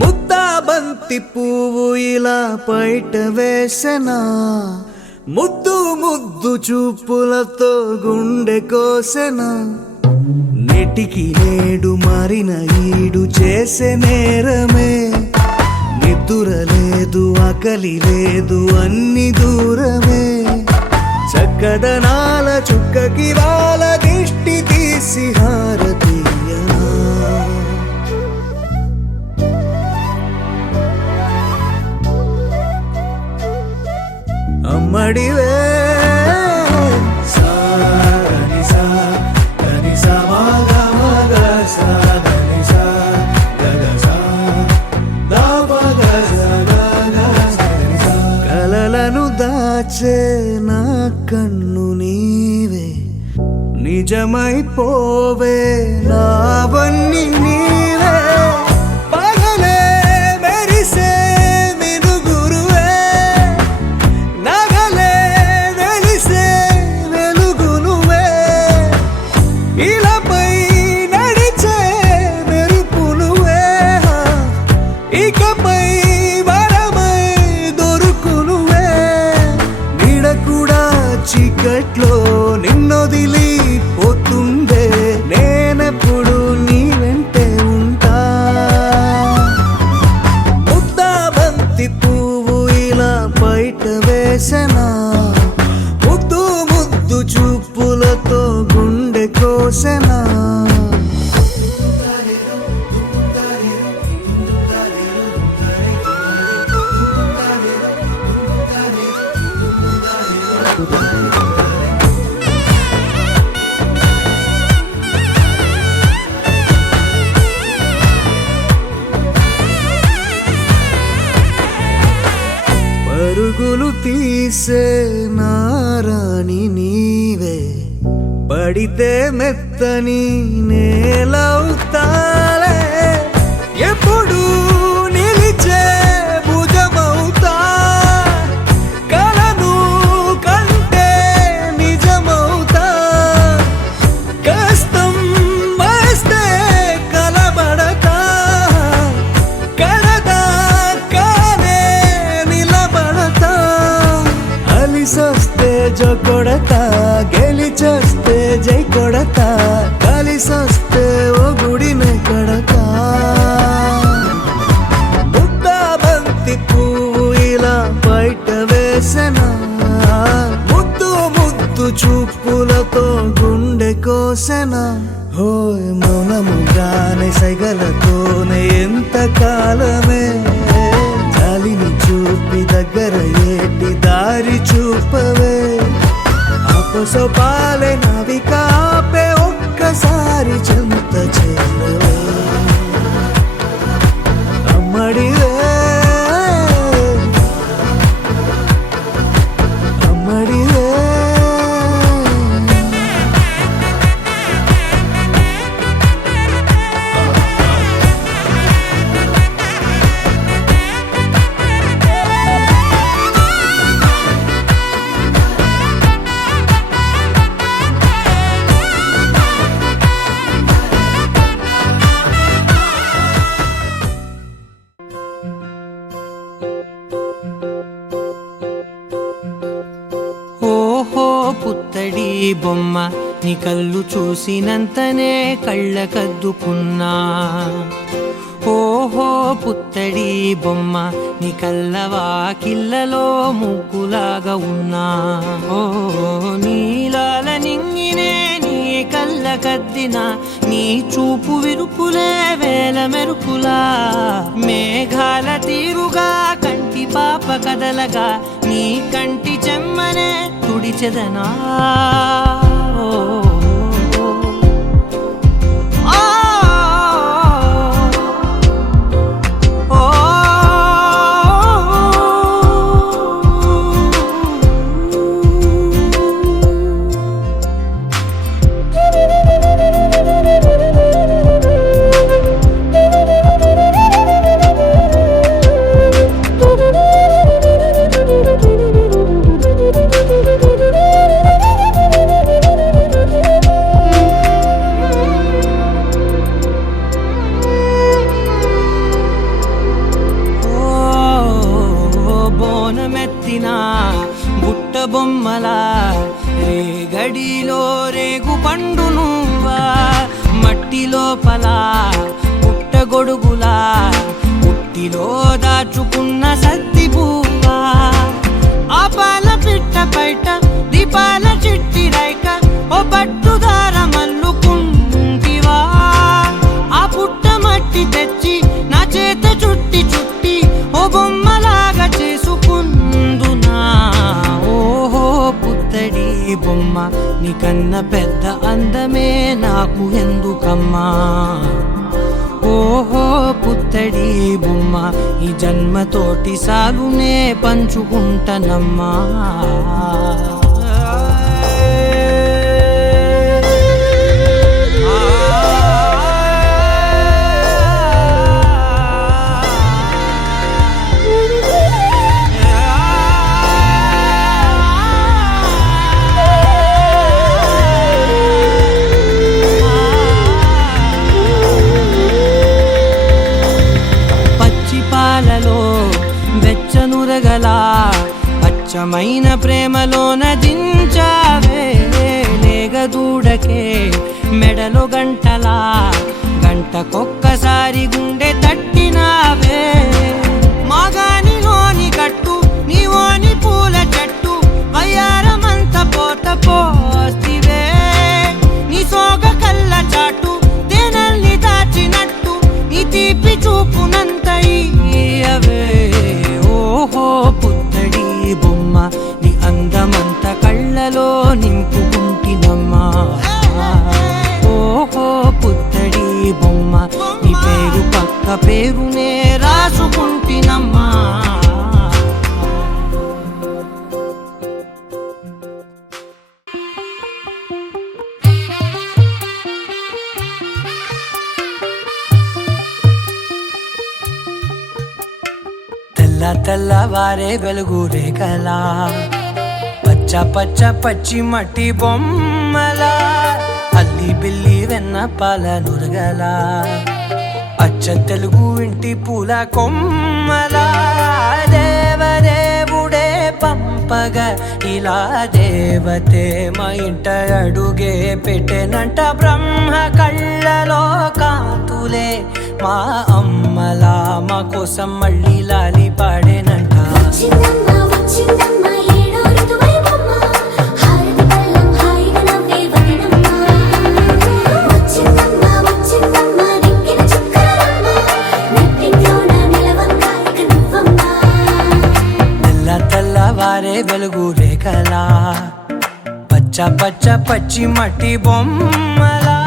ముద్దాబంతి పువ్వు ఇలా బయట వేసెనా, ముద్దు ముద్దు చూపులతో గుండె కోసెనా, నెటికి నేడు మారిన ఈడు చేసే నేరమే, నిద్ర లేదు ఆకలి లేదు అన్ని దూరమే, చక్కదనాల చుక్కకి వాళ్ళ దిష్టి తీసి హారతీయనా. అమ్మడివే కలలను దాచే నా కన్ను నీవే, నిజమైపోవే నావన్నీ నీవే, పగలే మెరిసే మినుగురువే, నగలే వెలిసే వెలుగునువే, ఇలాపై నడిచే మెరుపునువే, ఇకపై వరమై దొరుకునువే, నీడ కూడా చీకట్లో నిన్నొదిలి పోతుందే, నేనెప్పుడు నీ వెంటే ఉంటా. ముద్దాబంతి పువ్వు ఇలా బయట వేసెనా, ముద్దు ముద్దు చూపులతో గుండె కోసెనా. పరుగులు తీసే నారాణి నీవే, పడితే మెత్తని నేలవుతాలే, ఎప్పుడు నిలిచే భుజమవుతా, కలను కంటే నిజమవుతా, కష్టం వస్తే కలబడతా, కడదాకానే నిలబడతా, అలిసొస్తే జో కొడతా, గెలిచొస్తే జై కొడతా, కలిసొస్తే ఓ గుడినే కడతా. ముద్దాబంతి పువ్వు ఇలా బయట వేసెనా, ముద్దు ముద్దు చూపులతో గుండె కోసెనా. హోయ్ మౌనముగానే సైగలతోనే ఎంత కాలమే, జాలిని చూపి దగ్గర ఏటి దారి చూపవే, అపసోపాలే నావికాపే ఒక్కసారి చెంత చేరవే. అమ్మడివే అమ్మడివే పుత్తడి బొమ్మ నీ కళ్ళు చూసినంతనే కళ్ళకద్దుకున్నా, ఓహో పుత్తడి బొమ్మ నీ కళ్ళవాకిళ్ళలో ముగ్గులాగా ఉన్నా, ఓ నీలాల నింగినే నీ కళ్ళకద్దిన, నీ చూపు విరుపులే వేల మెరుపులా, మేఘాల తీరుగా కంటి పాప కదలగా, నీ కంటి చెమ్మనే తుడిచెదనా. ఎత్తిన బుట్ట బొమ్మలా రేగడిలో రేగు పండు నువ్వా మట్టి లోపల పుట్ట గొడుగులా పుట్టిలో దాచుకున్న సత్తి పువ్వా ఆ పాల పిట్ట బయట దీపాల చిట్టి రైక ఓ పట్టుదార మల్లుకుంటివా ఆ పుట్ట మట్టి తెచ్చి నా చేత చుట్టి చుట్టి ఓ బొమ్మలాగా చేసుకుందునా ఓహో పుత్తడి బొమ్మ నీకన్న పెద్ద అందమే నాకు ఎందుకమ్మా ఓహో పుత్తడి బొమ్మ ఈ జన్మతోటి సాలునే పంచుకుంటనమ్మా పాలలో వెచ్చనురగల అచ్చమైన ప్రేమలోన దించావే లేగదూడకే మెడలో గంటలా గంటకొక్కసారి గుండె తట్టినావే మాగానిలోని కట్టు నీవోని పూల చెట్టు వయ్యారమంత పోత పోస్తివే నీ సోగ కళ్ళ చాటు తేనల్ని దాచినట్టు నీ తీపి చూపునంత ఓహో పుత్తడి బొమ్మ నీ అందమంత కళ్ళలో నింపుకుంటినమ్మా ఓహో పుత్తడి బొమ్మ నీ పేరు పక్క పేరునే రాసుకుంటినమ్మా తెల్లవారే వెలుగు రేఖలా పచ్చ పచ్చ పచ్చి మట్టి బొమ్మలా అల్లి బిల్లి వెన్న పాల నురగలా అచ్చ తెలుగు ఇంటి పూల కొమ్మలా దేవదేవుడే పంపగ ఇలా దేవతే మా ఇంట అడుగే పెట్టెనంట బ్రహ్మ కళ్ళలో కాంతులే మా అమ్మలా మా కోసం మళ్ళీ లాలి పాడేనంట తెల్లవారే వెలుగు రేఖలా పచ్చ పచ్చ పచ్చి మట్టి బొమ్మలా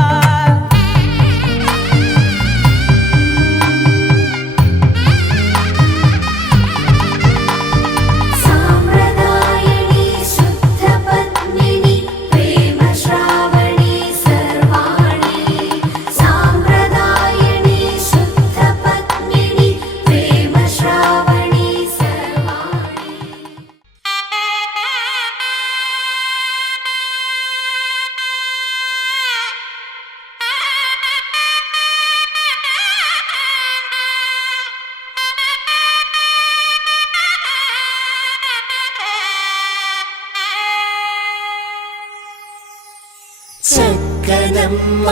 చక్కనమ్మ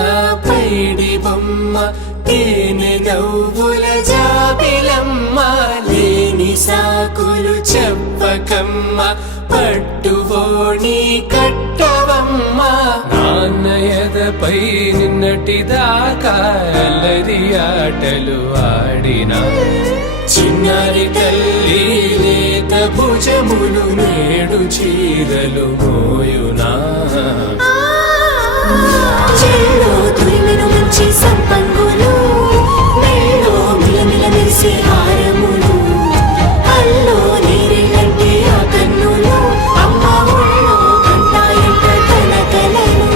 పైడి బొమ్మ తేనె నవ్వుల జాబిలమ్మ లేని సాకులు చెప్పకమ్మ పట్టువోణి కట్టవమ్మ నాన్నయదపై నిన్నటిదాకా అల్లరి ఆటలు ఆడినా చిన్నారి తల్లి లేత భుజములు నేడు చీరలు మోయునా చెల్లో తురిమెను మంచి సంపంగులు మెల్లో మిలమిల మెరిసే హారములు అల్లో నీరెళ్ళంటే ఆ కన్నులు అమ్మ ఒళ్ళో కంటాయంట తన కలను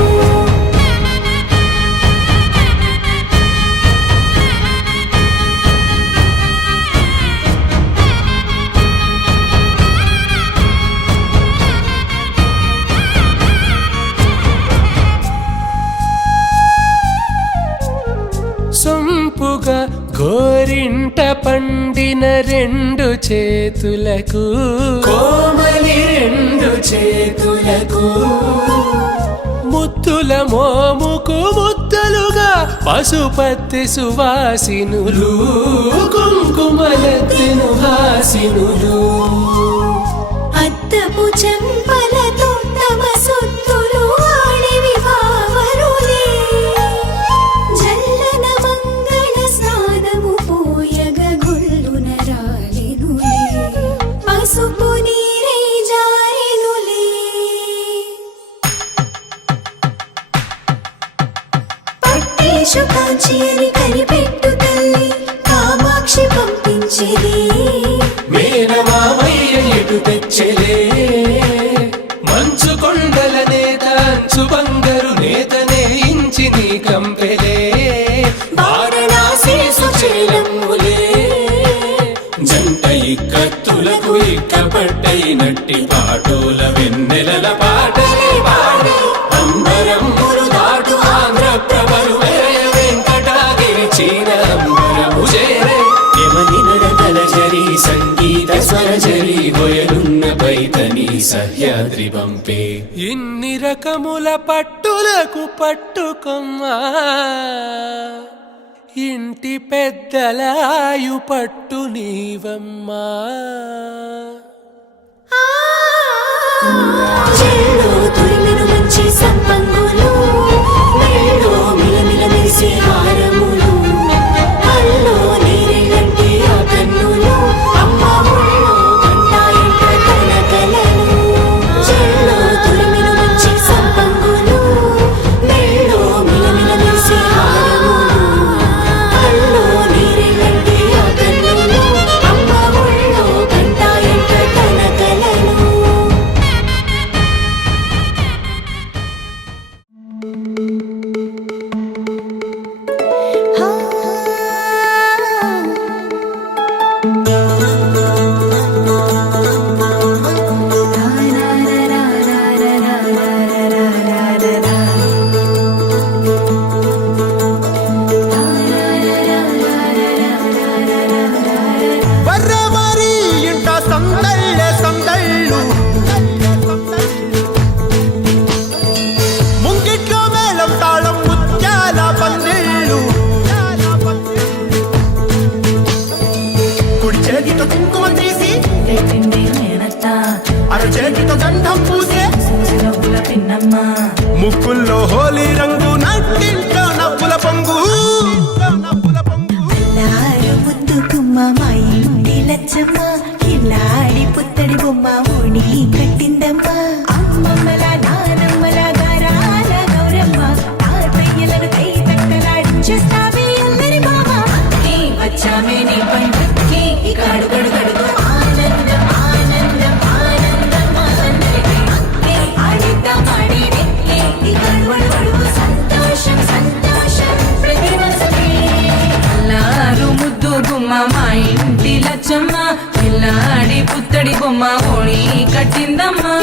సొంపుగా గోరింట పండిన చేతులకు కోమలి రెండు చేతులకు ముత్తుల మోముకు ముద్దలుగా పశుపతి సువాసినులు కుంకుమలెత్తిను హాసినులు అద్దపు చెంపలతో తమ సొత్తులు ఆడివి వావరులే జల్లన మంగళ స్నానము పోయగ గొల్లున రాలెనులే పసుపు నీరై జారెనులే పట్టేశు కాంచి అని కనిపెట్టు తల్లి కామాక్షి పంపించేది మేనమామయ్య ఎటు తెచ్చలే మంచు కొండల నేత అంచు బంగారు నేతనే ఇంచి నీ కంపెలే వారణాసి సుచేలమ్ములే జంట ఇక్కత్తులకు ఇక్కపట్టైనట్టి పాటోల వెన్నెలల పాటలే పాడే అంబరమ్ములు దాటు ఆంధ్ర ప్రభలు వేయ వెంకటాగిరి చీన అంబరము చేరే యమని నడకల జరి సంగీత స్వర జరి గొయలున్న పైతని సహ్యాద్రి పంపే ఇన్ని రకముల పట్టులకు పట్టుకొమ్మా ఇంటి పెద్దలాయు పట్టు నీవమ్మా చెల్లో తురిమెను మంచి సంపంగులు మెళ్ళో మిలమిల మెరిసే హారములు కల్లో నీరెళ్ళంటే ఆ కన్నులు అమ్మ ఒళ్ళో కంటాయంట కలకలలు చెల్లో తురిమెను మంచి సంపంగులు మెళ్ళో మిలమిల మెరిసే హారములు కల్లో నీరెళ్ళంటే ఆ కన్నులు అమ్మ ఒళ్ళో కంటాయంట కలకలలు వర్రమరి ఇంట సందళ్ళు ముంగిట్లో మేళం తాళం ముత్యాల పందిళ్ళు కుడి చేతితో కుంకుమ తీసి అర చేతితో గంధం పూసే ముక్కుల్లో హోలీ రంగు నట్టింట్లో నవ్వుల పొంగు నారు ముద్దు గుమ్మ మా ఇంటి లచ్చమ్మ కిల్లాడి పుత్తడి బొమ్మ ఓణి కట్టిందమ్మ అమ్మమ్మల నానమ్మల గారాల గౌరమ్మ తాతయ్యలను కై తక్కలాడించేస్తావే అల్లరి మామ అక్కి వచ్చామే నీ పండుక్కి ఇక అడుగడు గడుగు ఆనందం ఆనందం ఆనందం అందరికీ అక్కి ఆడిద్దాం ఆడి వెక్కి ఇక అడుగడు సంతోషం సంతోషం ప్రతి మనసుకి అల్లారు ముద్దు గుమ్మ మా ఇంటి లచ్చమ్మ పిల్లాడి పుత్తడి బొమ్మ ఓణి కట్టిందమ్మా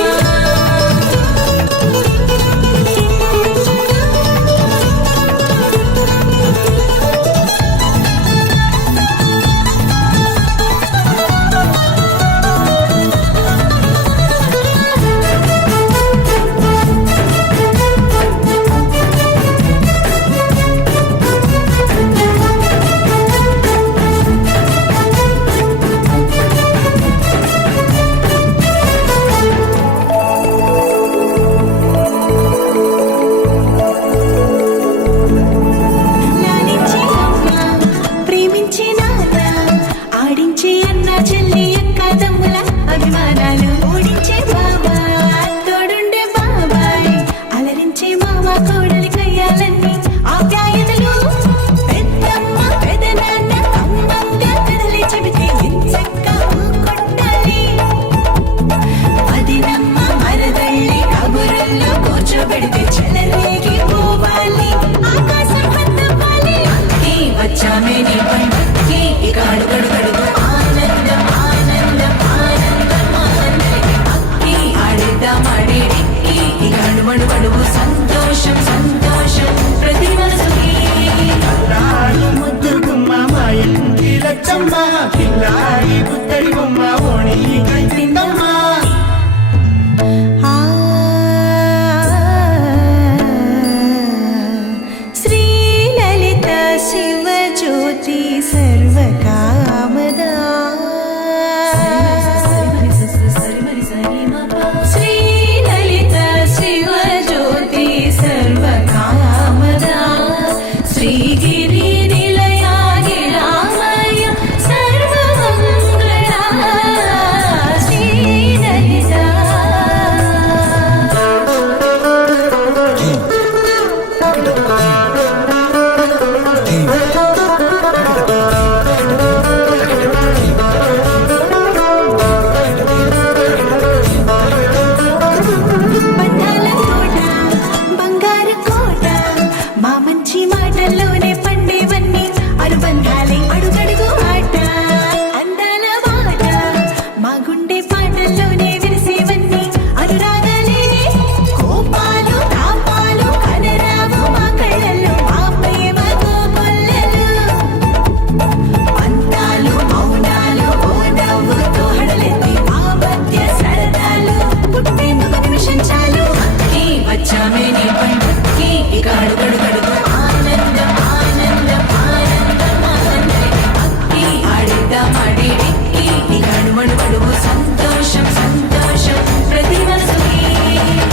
గడువు సంతోషం సంతోషం ప్రతి మనసుకి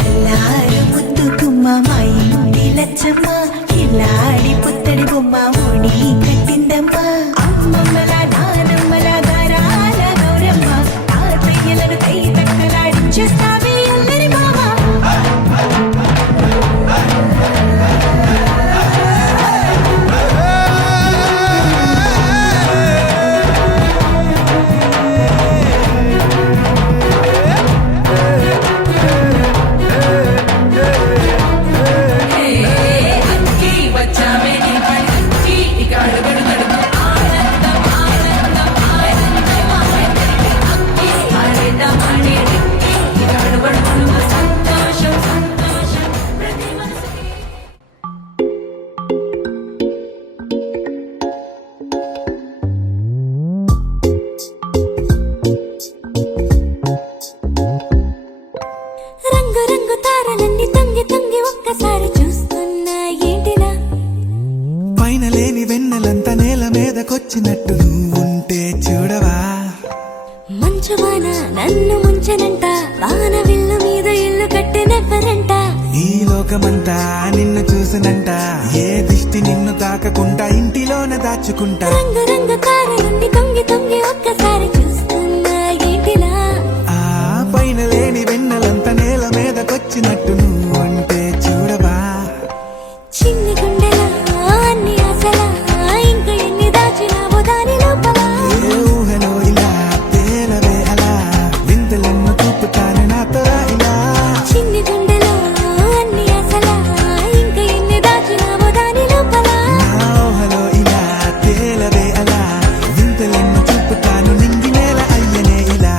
ఎల్లారు ముద్దు గుమ్మ మా ఇంటి లచ్చమ్మ కిల్లాడి పుత్తడి బొమ్మ ముడి కట్టిందమ్మ అమ్మమ్మల నానమ్మల గారాల గౌరమ్మ తాతయ్యలను కై తక్కలాడించేస్తావే అల్లరి మామ అక్కి వచ్చామే నీ పనికి ఇక అడుగడు గడుపు ఆనందం ఆనందం ఆనందం అక్కి ఆడేద్దాం ఆడేడిక్కి ఇక అడుగడు గడుపు సంతోషం సంతోషం ప్రతి మనసుకి రంగు రంగు తారలన్నీ తొంగి తొంగి ఒక్కసారి చూస్తున్నా ఏంటిలా పైన లేని వెన్నెలంతా నేల మీదకొచ్చినట్టు నువ్వుంటే చూడవా మంచు వాన నన్ను ముంచనంట వాన విల్లు మీద ఇల్లు కట్టినెవ్వరంట ఈ లోకమంతా నిన్ను చూసినంట ఏ దిష్టి నిన్ను తాకకుండా ఇంటిలోన దాచుకుంటా రంగు రంగు తారలన్నీ తొంగి తొంగి ఒక్కసారి చూస్తున్నా ఏంటిలా ఆ పైన లేని వెన్నెలంతా నేల మీదకొచ్చినట్టు నువ్వుంటే చూడవా చిన్ని గుండెలా అన్ని ఆశలా ఇంకా ఎన్ని దాచినావో దాని లోపల ఏ ఊహలో ఇలా తేలవే అలా వింతలెన్ను చూపుతాను నాతో రా ఇలా చిన్ని గుండెలో అన్ని ఆశలా ఇంకా ఎన్ని దాచినావో దాని లోపల నా ఊహలో ఇలా తేలవే అలా వింతలెన్ను చూపుతాను నింగి నేల అయ్యనే ఇలా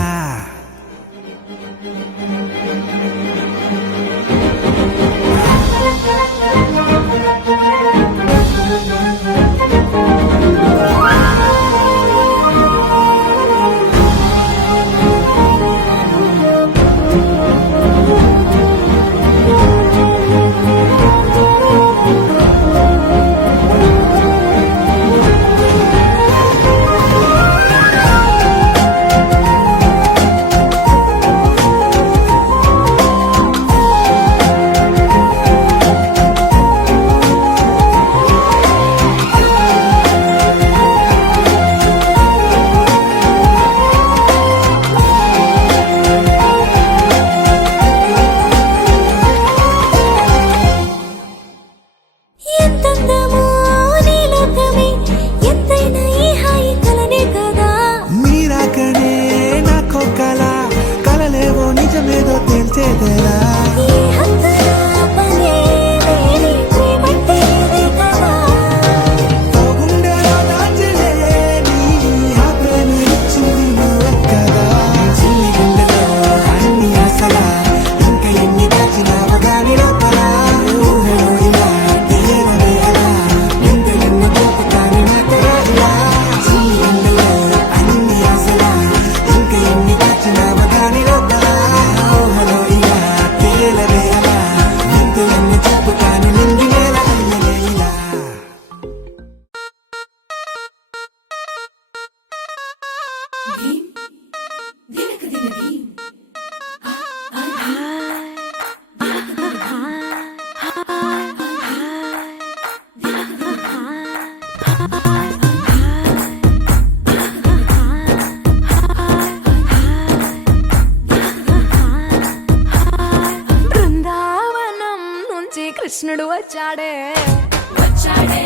ఎంతందమో నీ లోకమే ఎంతైనా ఈ హాయి కలనే కదా మీరాకనే నాకో కల కలలేవో నిజమేదో తేల్చేదేలా ఈ హద్దుల పనే లేని ప్రేమంటే ఇదే కదా ఓ గుండెలో దాచలే నీ ఆ ప్రేమ ఇచ్చింది నువ్వే కదా చిన్ని గుండెలో అన్ని ఆశలా ఇంకా ఎన్ని దాచినావో దాని లోపల ఊహలో ఇలా తేలవే అలా వింతలెన్ను చూపుతాను నాతో రా ఇలా చిన్ని గుండెలో అన్ని ఆశలా ఇంకా ఎన్ని దాచినావో దాని లోపల ఊహలో ఇలా తేలవే అలా వింతలెన్ను చూపుతాను నింగి నేల అయ్యనే ఇలా బృందావనం నుంచి కృష్ణుడు వచ్చాడే వచ్చాడే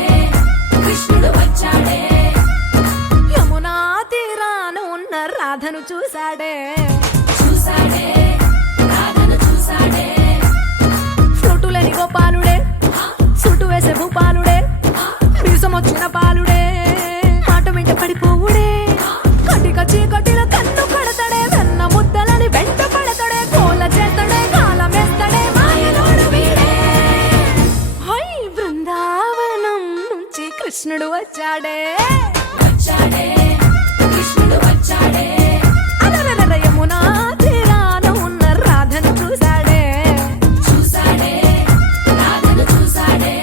కృష్ణుడు వచ్చాడే యమునా తీరాన ఉన్న రాధను చూశాడే చూశాడే రాధను చూశాడే ఫ్రూటులేని గోపాలుడే సుటు వేసే భూపాలుడే మీసం వచ్చిన పాలుడే మాట వెంట పడిపోవుడే కటిక చీకటిలో కన్ను కడతాడే వెన్న ముద్దలని వెంట పడతాడే కోల చేస్తాడే కాలం వేస్తాడే మాయలోడు వీడే హై బృందావనం నుంచి కృష్ణుడు వచ్చాడే వచ్చాడే కృష్ణుడు వచ్చాడే అలరల యమునా తీరాన ఉన్న రాధను చూశాడే చూశాడే రాధను చూశాడే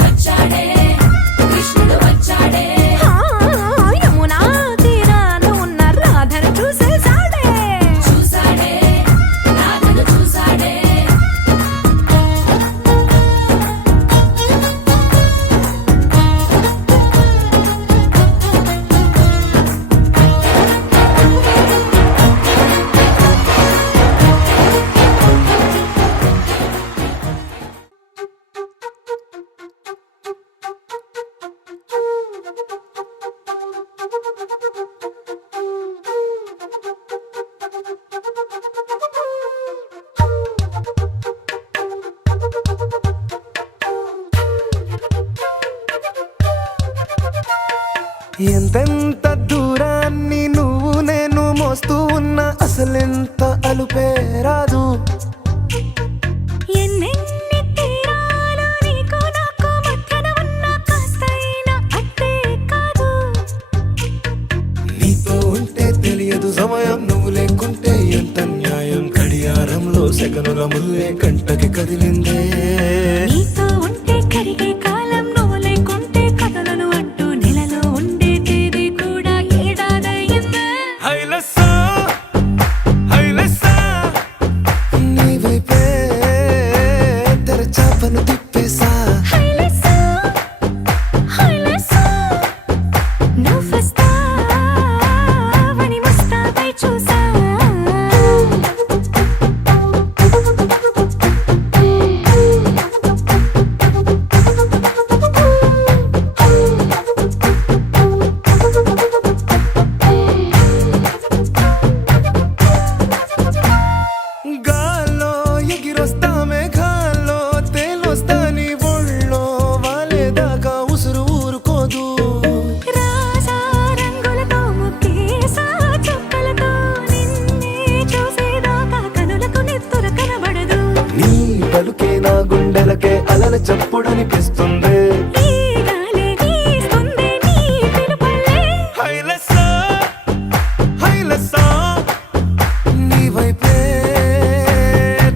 వచ్చాడే కృష్ణుడు వచ్చాడే యమునా తీరాన ఉన్న రాధను చూసేసాడే చూసాడే రాధను చూసాడే ఎంతెంత దూరాన్ని నువ్వు నేను మోస్తూ ఉన్నా అసలెంత అలుపే రాదు. ఎన్నెన్ని తీరాలు నీకు నాకు మధ్యన ఉన్న కాస్తైనా అట్టే కాదు. నీతో ఉంటే తెలియదు సమయం, నువ్వు లేకుంటే ఎంత న్యాయం. గడియారంలో సెకనుల ముల్లే కంటకి కదిలిందే. నీతో ఉంటే కరిగే కాలం, నువ్వు లేకుంటే కథలను అంటూ నెలలో ఉండే తేదీ కూడా ఏడాదయ్యిందే. హైలెస్సా, హైలెస్సా, నీ వైపే తెరచాపను తిప్పేసా. హైలెస్సా, హైలెస్సా, నువ్వొస్తావని ముస్తాబై చూసా. గాల్లో ఎగిరొస్తా, మేఘాల్లో తేలొస్తా, నీ ఒళ్ళో వాలేదాకా ఉసురు ఊరుకోదు. రాజా రంగులతో ముక్కేసా చుక్కలతో నిన్నే చూసేదాకా కనులకు నెత్తురు కనబడదు. నీ పలుకే నా గుండెలకే అలల చప్పుడనిపిస్తుంది. ఈ గాలే వీస్తుంది నీ పిలుపులే. హైలెస్సా, హైలెస్సా, నీ వైపే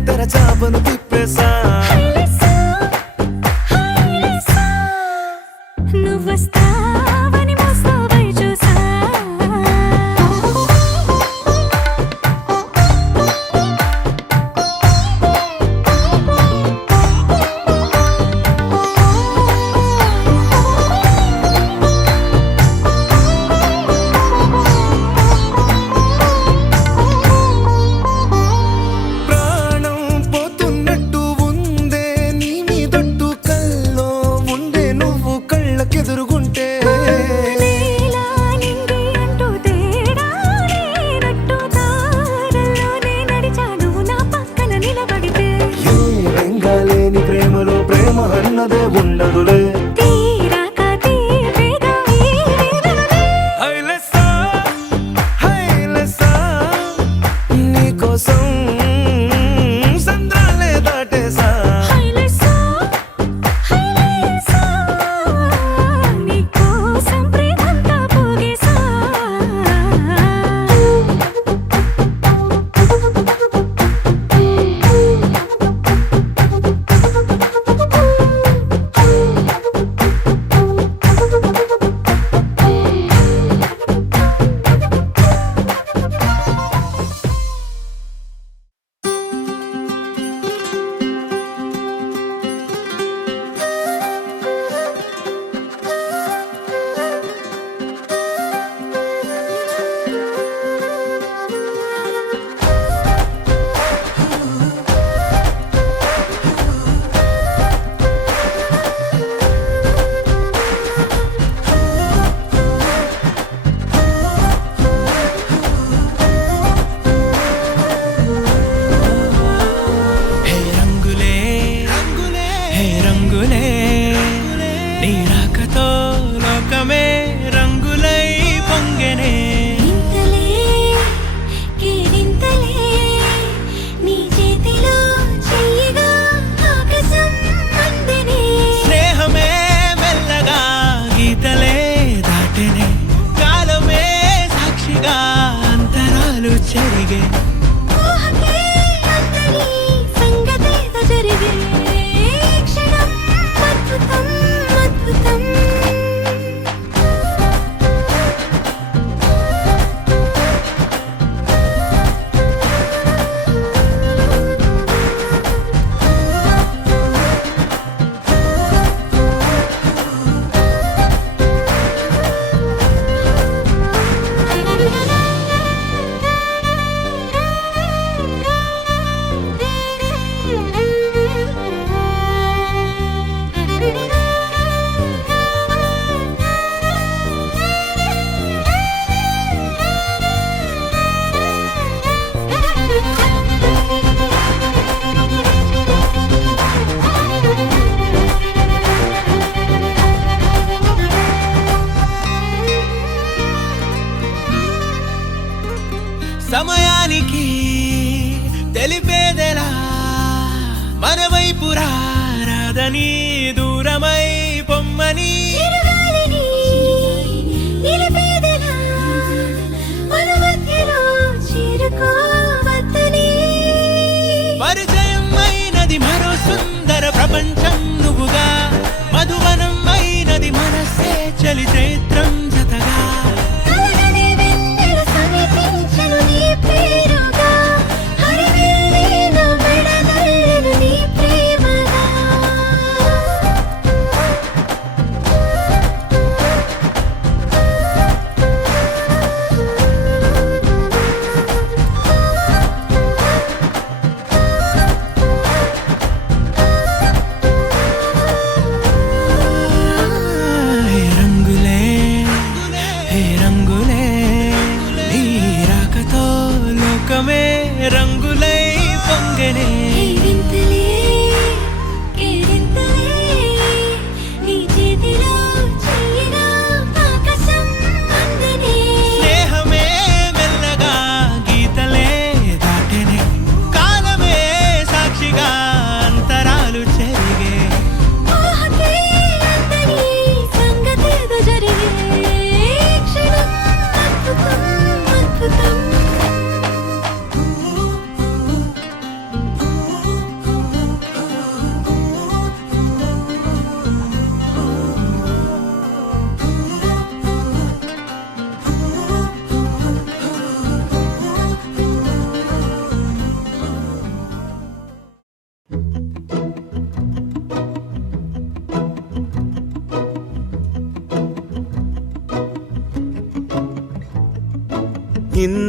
తెరచాపను తిప్పేసా. హైలెస్సా, హైలెస్సా, నువ్వొస్తావని ముస్తాబై చూసా. ప్రాణం పోతున్నట్టు ఉందే నీ మీదొట్టు, కల్లో ఉండే నువ్వు కళ్ళకెదురుగుంటే.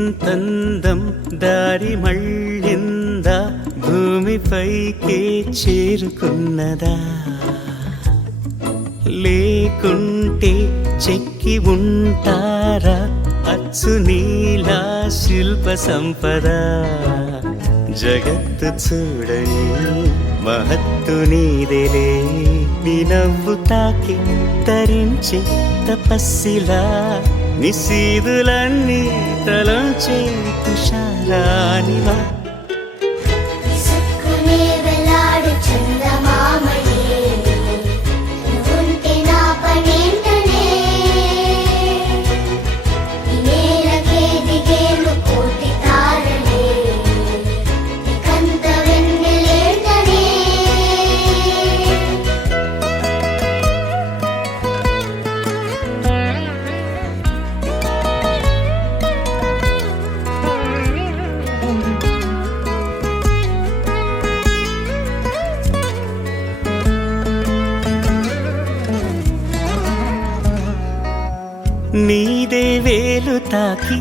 ఇంతందం దారి మళ్ళిందా భూమిపైకే చేరుకున్నదా లేకుంటే చెక్కి ఉంటారా అచ్చు నీలా శిల్ప సంపద జగత్తు చూడని మహత్తు నీదేలే నీ నవ్వు తాకి తరించే తపస్సిలా నిశీదులన్నీ తలంచే తుషారానివా విసుక్కునే వెలాడు చందమామయే నువ్వుంటే నా పనేంటనే ఈ నేలకే దిగేను కోటి తారలే ఇకంత వెన్నెలేంటనే నీదే వేలు తాకి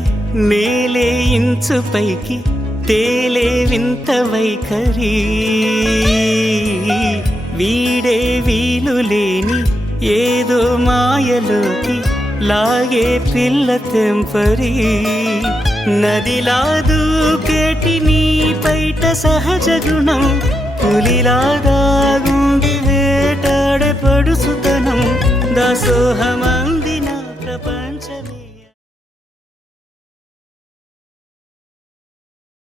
నేలే ఇంచు పైకి తేలే వింత వైఖరి వీడే వీలు లేని ఏదో మాయలోకి లాగే పిల్ల తెంపరి నదిలా దూకేటి నీ పైట సహజ గుణం పులిలాగా గుండి వేటాడే పడుసుతనం దాసోహమందిన ప్రపంచమే